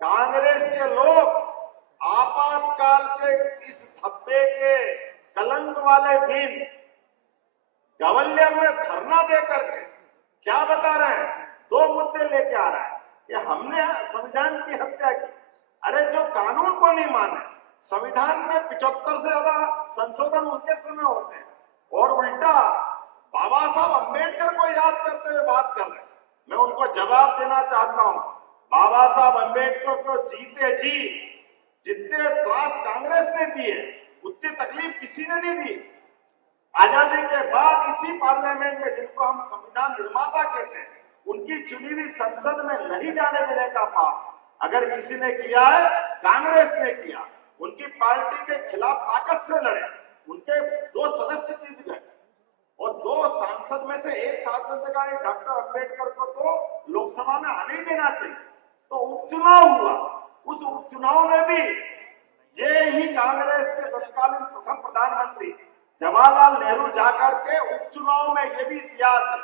कांग्रेस के लोग आपातकाल के इस धब्बे के कलंक वाले दिन ग्वालियर में धरना देकर के क्या बता रहे हैं? दो मुद्दे लेके आ रहा है कि हमने संविधान की हत्या की। अरे जो कानून को नहीं माने, संविधान में 75 से ज्यादा संशोधन उनके समय होते हैं और उल्टा बाबा साहब अम्बेडकर को याद करते हुए बात कर रहे हैं। मैं उनको जवाब देना चाहता हूं, बाबा साहब अम्बेडकर को जीते जी जितने त्रास कांग्रेस ने दिए उतनी तकलीफ किसी ने नहीं दी। आजादी के बाद इसी पार्लियामेंट में, जिनको हम संविधान निर्माता कहते हैं, उनकी चुनी हुई संसद में नहीं जाने देने का पाप अगर किसी ने किया है, कांग्रेस ने किया। उनकी पार्टी के खिलाफ ताकत से लड़े, उनके 2 सदस्य जीत गए और 2 सांसद में से एक सांसद ने कहा डॉक्टर अंबेडकर को तो लोकसभा में आने ही देना चाहिए। तो उपचुनाव हुआ, उस उपचुनाव में भी ये ही कांग्रेस के तत्कालीन प्रथम प्रधानमंत्री जवाहरलाल नेहरू जाकर के उपचुनाव में, ये भी इतिहास है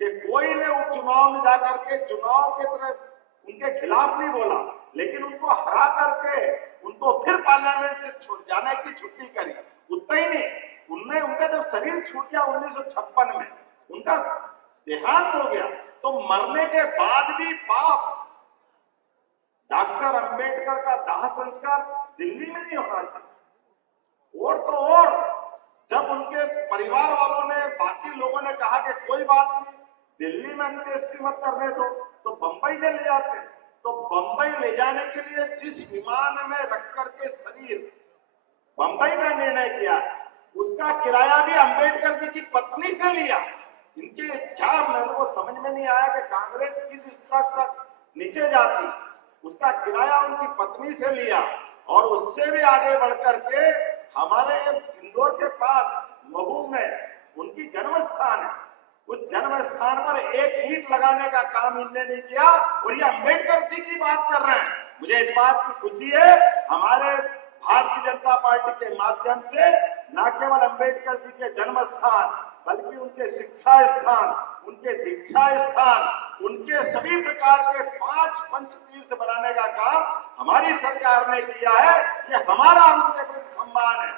कि कोई ने उपचुनाव में जाकर के चुनाव के तरफ उनके खिलाफ नहीं बोला, लेकिन उनको हरा करके उनको फिर पार्लियामेंट से छूट जाने की छुट्टी करी। उतना ही नहीं, उनने उनका जब शरीर छूट गया 1956 में, उनका देहांत हो गया, तो मरने के बाद भी पाप डॉक्टर अंबेडकर का दाह संस्कार दिल्ली में नहीं होना चाहिए। और तो और जब उनके परिवार वालों ने, बाकी लोगों ने कहा कि कोई बात नहीं, दिल्ली में अंत्येष्टि मत करने दो, तो बंबई ले जाते। तो बंबई ले जाने के लिए जिस विमान में रख करके शरीर बंबई का निर्णय किया, उसका किराया भी अंबेडकर जी की पत्नी से लिया। इनके क्या, मेरे को समझ में नहीं आया कि कांग्रेस किस स्तर तक नीचे जाती। उसका किराया उनकी पत्नी से लिया और उससे भी आगे बढ़कर के हमारे इंदौर के पास महू में उनकी जन्म स्थान है, उस जन्म स्थान पर एक ईंट लगाने का काम इनने नहीं किया और ये अंबेडकर जी की बात कर रहे हैं। मुझे इस बात की खुशी है, हमारे भारतीय जनता पार्टी के माध्यम से न केवल अंबेडकर जी के जन्म स्थान, बल्कि उनके शिक्षा स्थान, उनके दीक्षा स्थान, उनके सभी प्रकार के 5 पंचतीर्थ बनाने का काम हमारी सरकार ने किया है। ये हमारा उनके प्रति सम्मान है।